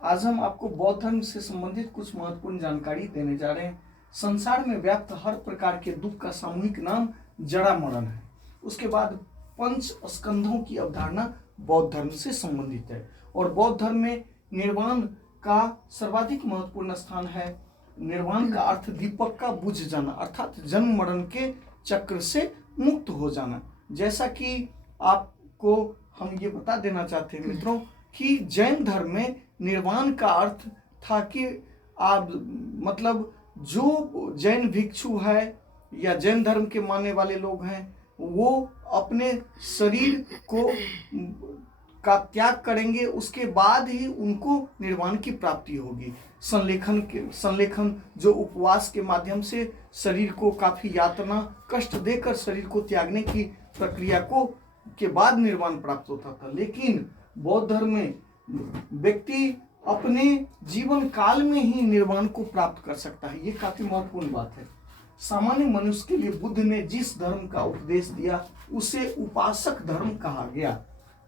आज हम आपको बौद्ध धर्म से संबंधित कुछ महत्वपूर्ण जानकारी देने जा रहे हैं। संसार में व्याप्त हर प्रकार के दुख का सामूहिक नाम जरा मरण है। उसके बाद पंच स्कंधों की अवधारणा बौद्ध धर्म से संबंधित है और बौद्ध धर्म में निर्वाण का सर्वाधिक महत्वपूर्ण स्थान है। निर्वाण का अर्थ दीपक का बुझ जाना अर्थात जन्म मरण के चक्र से मुक्त हो जाना। जैसा कि आपको हम ये बता देना चाहते हैं मित्रों कि जैन धर्म में निर्वाण का अर्थ था कि आप मतलब जो जैन भिक्षु है या जैन धर्म के मानने वाले लोग हैं वो अपने शरीर को का त्याग करेंगे, उसके बाद ही उनको निर्वाण की प्राप्ति होगी। संलेखन जो उपवास के माध्यम से शरीर को काफी यातना कष्ट देकर शरीर को त्यागने की प्रक्रिया को के बाद निर्वाण प्राप्त होता था। लेकिन बौद्ध धर्म में व्यक्ति अपने जीवन काल में ही निर्वाण को प्राप्त कर सकता है। ये काफी महत्वपूर्ण बात है। सामान्य मनुष्य के लिए बुद्ध ने जिस धर्म का उपदेश दिया उसे उपासक धर्म कहा गया।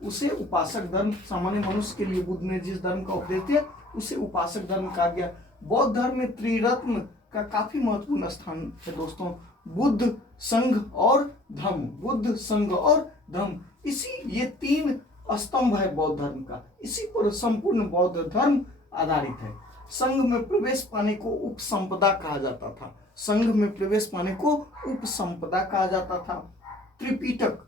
उसे उपासक धर्म, सामान्य मनुष्य के लिए बुद्ध ने जिस धर्म का उपदेश दिया उसे उपासक धर्म कहा गया। बौद्ध धर्म में त्रिरत्न का काफी महत्वपूर्ण स्थान है दोस्तों। बुद्ध, संघ और धम्म। बुद्ध, संघ और धम्म, ये तीन स्तंभ है बौद्ध धर्म का। इसी पर संपूर्ण बौद्ध धर्म आधारित है। संघ में प्रवेश पाने को उपसंपदा कहा जाता था। संघ में प्रवेश पाने को उपसंपदा कहा जाता था। त्रिपिटक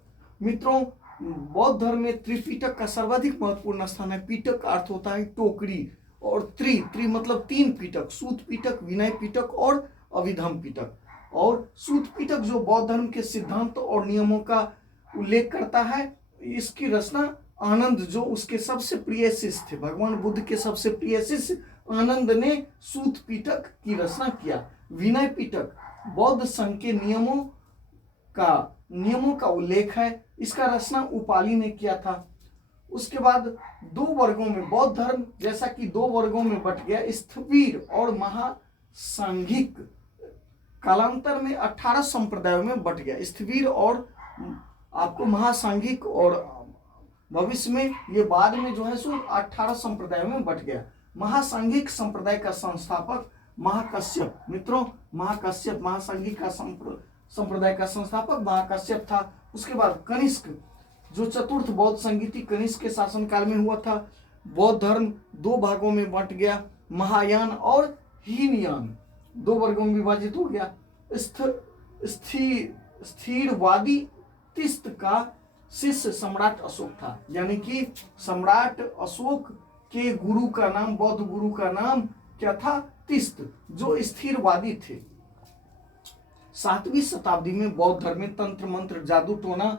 मित्रों, बौद्ध धर्म में त्रिपिटक का सर्वाधिक महत्वपूर्ण स्थान है। पिटक का अर्थ होता है टोकरी और त्रि मतलब तीन पिटक, सूत पिटक, विनय पिटक और अभिधम्म पिटक। और सूत पिटक जो बौद्ध धर्म के सिद्धांत और नियमों का उल्लेख करता है। इसकी रचना आनंद, जो उसके सबसे प्रिय शिष्य थे, भगवान बुद्ध के सबसे प्रिय शिष्य आनंद ने सूत पिटक की रचना किया। विनय पिटक बौद्ध संघ के नियमों का उल्लेख है। इसका रचना उपाली ने किया था। उसके बाद दो वर्गों में बौद्ध धर्म जैसा कि दो वर्गों में बट गया, स्थविर और महासांघिक। कालांतर में 18 संप्रदायों में बट गया। स्थविर और आपको महासांघिक और भविष्य में ये बाद में जो है सो 18 संप्रदायों में बट गया। महासांघिक संप्रदाय का संस्थापक महाकश्यप, मित्रों महाकश्यप महासांघिक का संप्रदाय का संस्थापक महाकश्यप था। उसके बाद कनिष्क, जो चतुर्थ बौद्ध संगीति कनिष्क के शासनकाल में हुआ था। बौद्ध धर्म दो भागों में बंट गया, महायान और हीनयान, दो वर्गों में विभाजित हो गया। स्थिरवादी तिस्त का शिष्य सम्राट अशोक था, यानी कि सम्राट अशोक के गुरु का नाम, बौद्ध गुरु का नाम क्या था? तिस्त, जो स्थिरवादी थे। 7वीं शताब्दी में बौद्ध धर्म में तंत्र मंत्र जादू टोना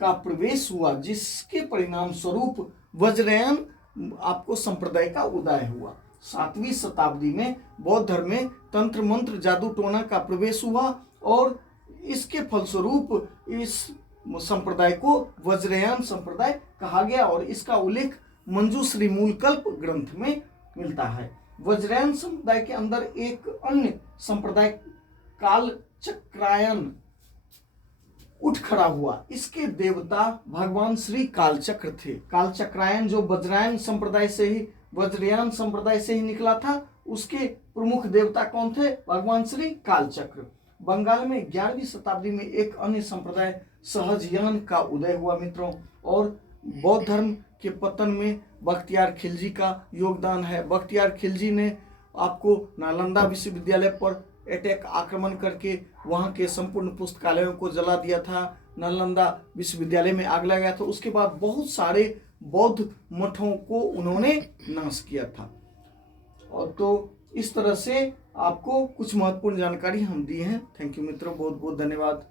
का प्रवेश हुआ, जिसके परिणाम स्वरूप वज्रयान आपको संप्रदाय का उदय हुआ। 7वीं शताब्दी में बौद्ध धर्म में तंत्र मंत्र जादू टोना का प्रवेश हुआ और इसके फलस्वरूप इस संप्रदाय को वज्रयान संप्रदाय कहा गया और इसका उल्लेख मंजूश्री मूलकल्प ग्रंथ में मिलता है। वज्रयान संप्रदाय के अंदर एक अन्य संप्रदाय काल चक्रायन उठ खड़ा हुआ। इसके देवता भगवान श्री कालचक्र थे। कालचक्रायन जो वज्रयान संप्रदाय से ही निकला था, उसके प्रमुख देवता कौन थे? भगवान श्री कालचक्र। बंगाल में 11वीं शताब्दी में एक अन्य संप्रदाय सहजयान का उदय हुआ मित्रों, और बौद्ध धर्म के पतन में बख्तियार खिलजी का योगदान है। बख्तियार खिलजी ने आपको नालंदा विश्वविद्यालय पर अटैक आक्रमण करके वहां के संपूर्ण पुस्तकालयों को जला दिया था। नालंदा विश्वविद्यालय में आग लगाया था। उसके बाद बहुत सारे बौद्ध मठों को उन्होंने नाश किया था। और तो इस तरह से आपको कुछ महत्वपूर्ण जानकारी हम दी हैं। थैंक यू मित्रों, बहुत बहुत धन्यवाद।